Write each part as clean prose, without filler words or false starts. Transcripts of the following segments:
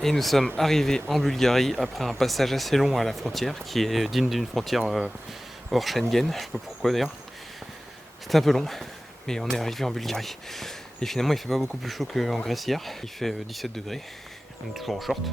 Et nous sommes arrivés en Bulgarie après un passage assez long à la frontière, qui est digne d'une frontière hors Schengen, je sais pas pourquoi d'ailleurs. C'était un peu long, mais on est arrivé en Bulgarie. Et finalement il fait pas beaucoup plus chaud qu'en Grèce hier, il fait 17 degrés, on est toujours en short.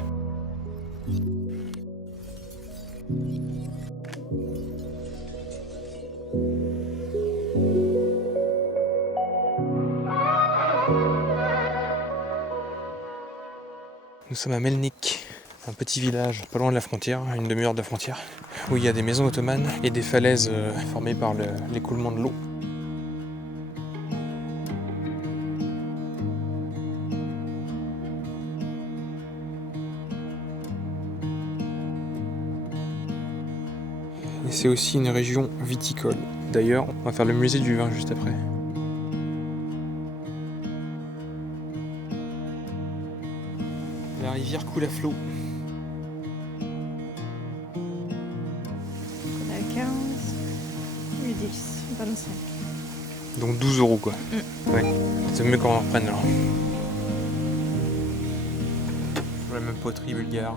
Nous sommes à Melnik, un petit village pas loin de la frontière, à une demi-heure de la frontière, où il y a des maisons ottomanes et des falaises formées par l'écoulement de l'eau. Et c'est aussi une région viticole. D'ailleurs, on va faire le musée du vin juste après. La rivière coule à flot. On a 15 et 10, 25. Donc 12 € quoi. Ouais. C'est mieux qu'on en reprenne alors. La même poterie bulgare.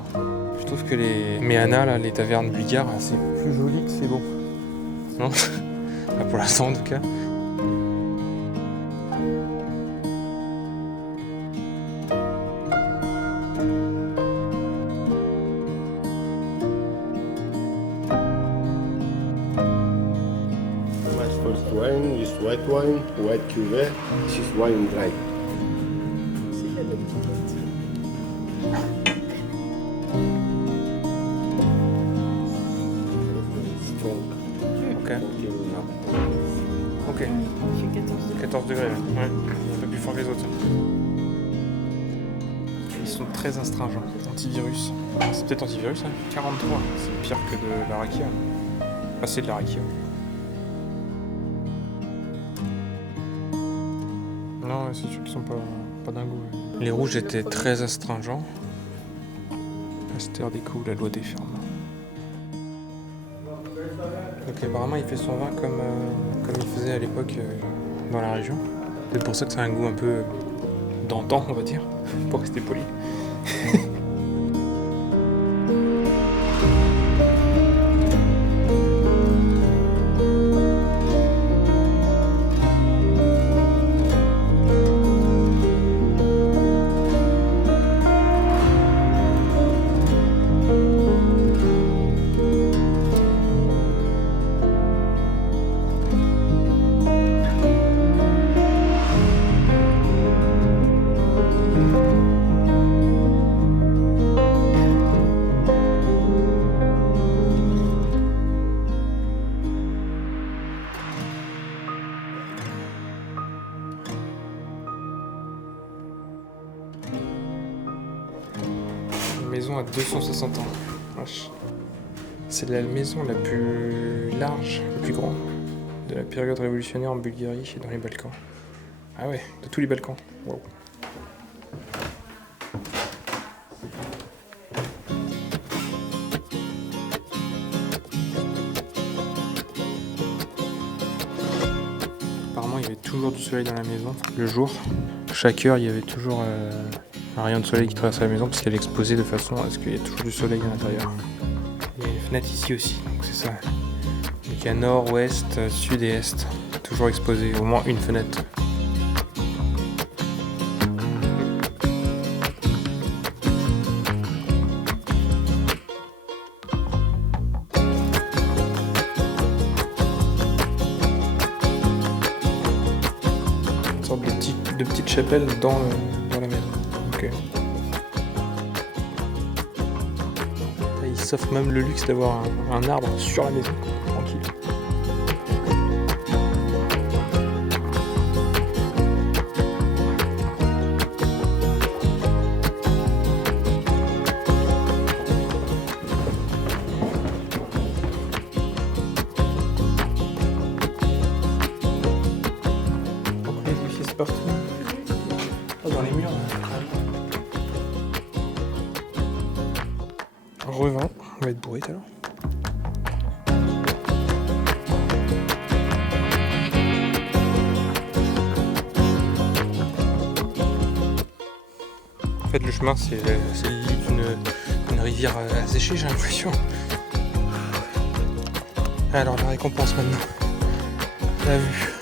Je trouve que les méanas, là, les tavernes bulgares, c'est plus joli que c'est beau. Non? Pas pour l'instant en tout cas. First wine is white wine, white cuvée, this is wine dry. Strong. Ok. Ok. Il fait 14 degrés. 14 degrés, ouais. Un peu plus fort que les autres. Ils sont très astringents. Antivirus. C'est peut-être antivirus, hein. 43. C'est pire que de la rakia. Ah, c'est de la rakia. Non, c'est sûr qu'ils sont pas dingos. Ouais. Les rouges étaient très astringents. Pasteur des coups, la loi des fermes. Donc apparemment il fait son vin comme il faisait à l'époque dans la région. C'est pour ça que c'est un goût un peu d'antan, on va dire, pour rester poli. Maison à 260 ans. Wesh. C'est la maison la plus large, la plus grande de la période révolutionnaire en Bulgarie et dans les Balkans. Ah ouais, de tous les Balkans. Wow. Apparemment, il y avait toujours du soleil dans la maison le jour. Chaque heure, il y avait toujours un rayon de soleil qui traversait la maison parce qu'elle est exposée de façon à ce qu'il y ait toujours du soleil à l'intérieur. Il y a une fenêtre ici aussi, donc c'est ça. Donc il y a nord, ouest, sud et est, toujours exposé, au moins une fenêtre. Une sorte de petite chapelle dans la maison. Ok. Ils s'offrent même le luxe d'avoir un arbre sur la maison. Tranquille. Donc les wifi c'est partout. Oh, dans les murs. Revin, on va être bourré tout à l'heure. En fait, le chemin, c'est le lit une rivière asséchée, j'ai l'impression. Alors la récompense maintenant. La vue.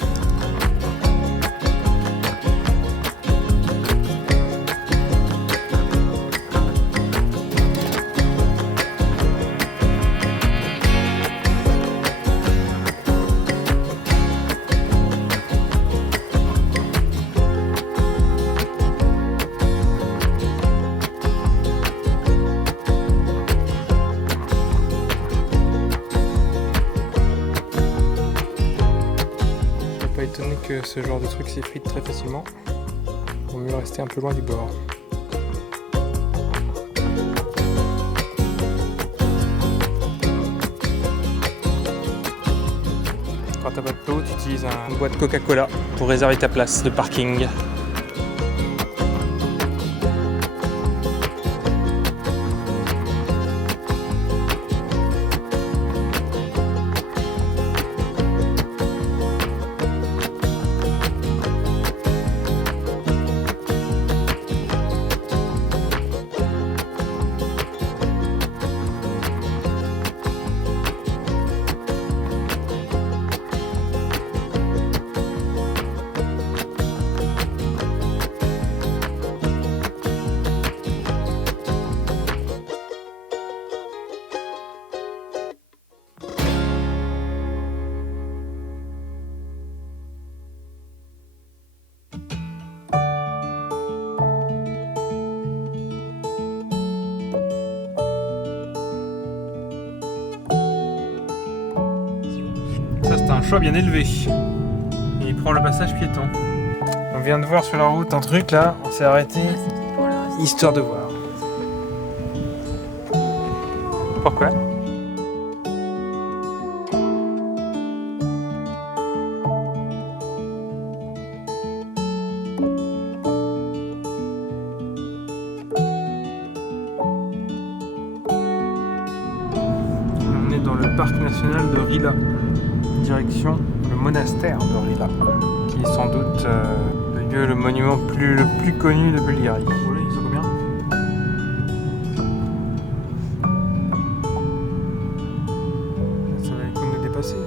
Pas étonné que ce genre de truc s'effrite très facilement. Vaut mieux rester un peu loin du bord. Quand t'as pas de taux, tu utilises une boîte Coca-Cola pour réserver ta place de parking. Ça c'est un chat bien élevé. Et il prend le passage piéton. On vient de voir sur la route un truc là, on s'est arrêté histoire de voir. Pourquoi ? On est dans le parc national de Rila. Direction le monastère de Rila, qui est sans doute le monument le plus connu de Bulgarie. Vous voulez, ils sont combien ? Ça va être comme de dépasser.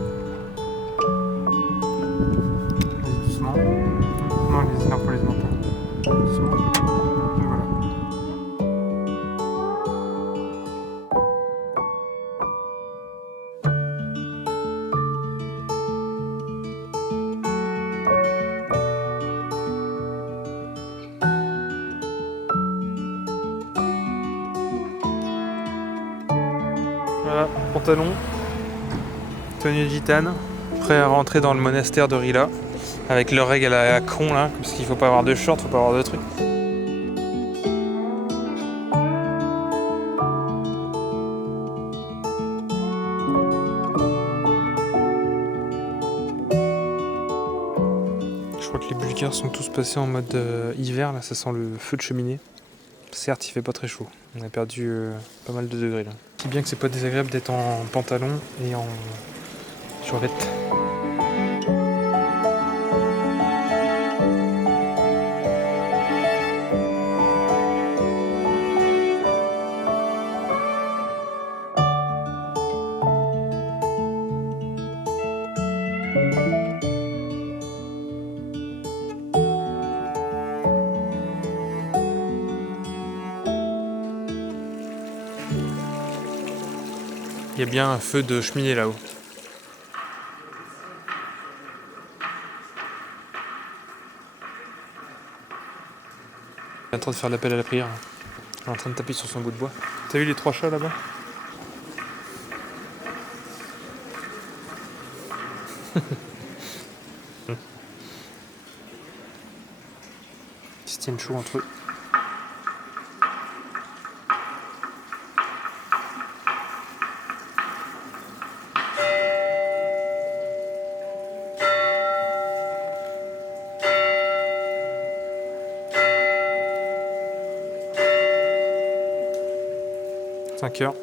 Allez, doucement. Non, faut les pas. Doucement. Et voilà. Voilà, pantalon, tenue de gitane, prêt à rentrer dans le monastère de Rila, avec leur règle à la con là, parce qu'il faut pas avoir de short, faut pas avoir de trucs. Je crois que les Bulgares sont tous passés en mode hiver, là ça sent le feu de cheminée. Certes, il fait pas très chaud. On a perdu pas mal de degrés là. Si bien que c'est pas désagréable d'être en pantalon et en survêt. Il y a bien un feu de cheminée là-haut. Il est en train de faire l'appel à la prière. Il est en train de taper sur son bout de bois. T'as vu les 3 chats là-bas ? Ils se tiennent chaud entre eux. « 5 heures.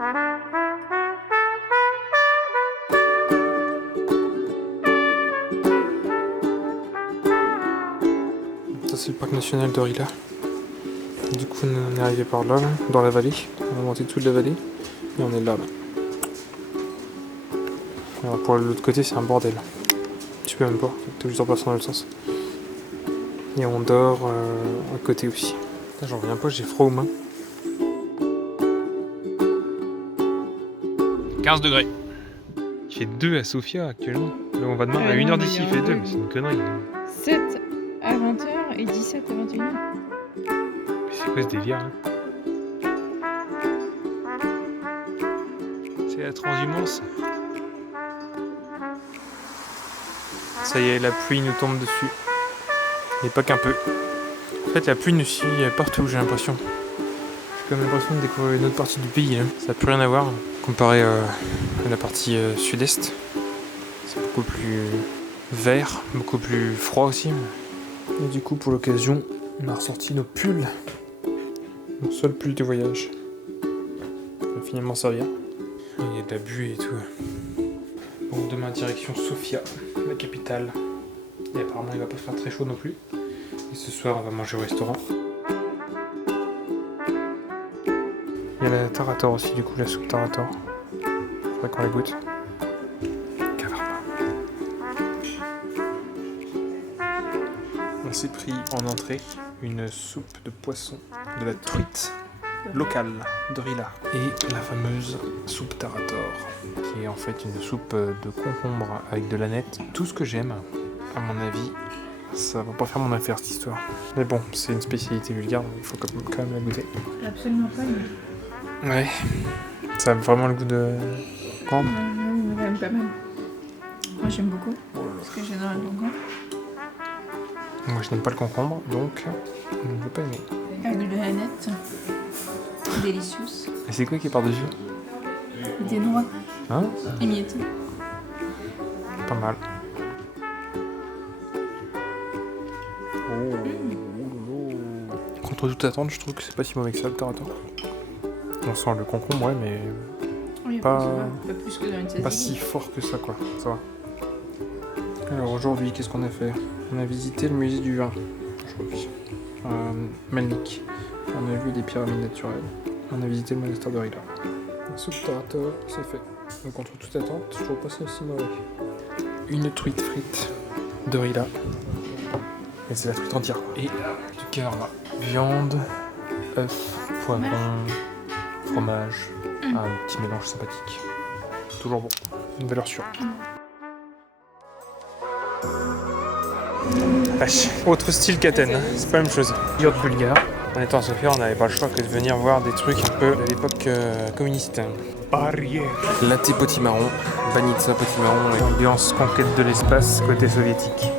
Ça c'est le parc national de Rila. Du coup on est arrivé par là, dans la vallée. On a monté toute la vallée et on est là. Alors pour l'autre côté c'est un bordel. Tu peux même pas, t'es obligé de repasser dans le sens. Et on dort à côté aussi. J'en reviens pas, j'ai froid aux mains. 15 degrés. Il fait 2 à Sofia actuellement. Là on va demain à 1h d'ici, il fait 2, mais c'est une connerie. 7 à 20h et 17 à 21h. Mais c'est quoi ce délire hein? C'est la transhumance. Ça y est, la pluie nous tombe dessus. Et pas qu'un peu. En fait, la pluie nous suit partout, j'ai l'impression. J'ai comme l'impression de découvrir une autre partie du pays. Là. Ça n'a plus rien à voir comparé à la partie sud-est. C'est beaucoup plus vert, beaucoup plus froid aussi. Et du coup, pour l'occasion, on a ressorti nos pulls. Mon seul pull de voyage. Ça va finalement servir. Il y a de la buée et tout. Bon, demain, direction Sofia, la capitale. Et apparemment, il va pas faire très chaud non plus. Et ce soir, on va manger au restaurant. Il y a la tarator aussi, du coup, la soupe tarator. Faudrait qu'on la goûte. On s'est pris en entrée une soupe de poisson, de la truite locale de Rila. Et la fameuse soupe tarator, qui est en fait une soupe de concombre avec de l'aneth. Tout ce que j'aime, à mon avis. Ça va pas faire mon affaire cette histoire. Mais bon, c'est une spécialité bulgare, donc il faut quand même la goûter. Absolument pas. Mais... Ouais. Ça a vraiment le goût de concombre. Même pas mal. Moi j'aime beaucoup. Parce que j'adore le concombre. Moi je n'aime pas le concombre, donc je ne veux pas aimer. Avec de la nette. Délicieux. Et c'est quoi qui est par-dessus? Des noix Hein? émiettées. Pas mal. Contre toute attente, je trouve que c'est pas si mauvais que ça le tarator. On sent le concombre, ouais, mais Oui, pas plus que dans une pas si fort que ça, quoi. Ça va. Alors aujourd'hui, qu'est-ce qu'on a fait? On a visité le musée du vin aujourd'hui. Melnik. On a vu des pyramides naturelles. On a visité le monastère de Rila. La soupe tarator, c'est fait. Donc contre toute attente, toujours pas ça aussi mauvais. Une truite frite de Rila. Et c'est la truite entière. Et du cœur là. Viande, œufs, poivron, fromage. Un petit mélange sympathique. Toujours bon. Une valeur sûre. Vache. Autre style qu'Athènes, c'est pas la même chose. Yacht bulgare. En étant à Sofia, on n'avait pas le choix que de venir voir des trucs un peu de l'époque communiste. Barrière. Latte potimarron, banitsa potimarron et ambiance conquête de l'espace côté soviétique.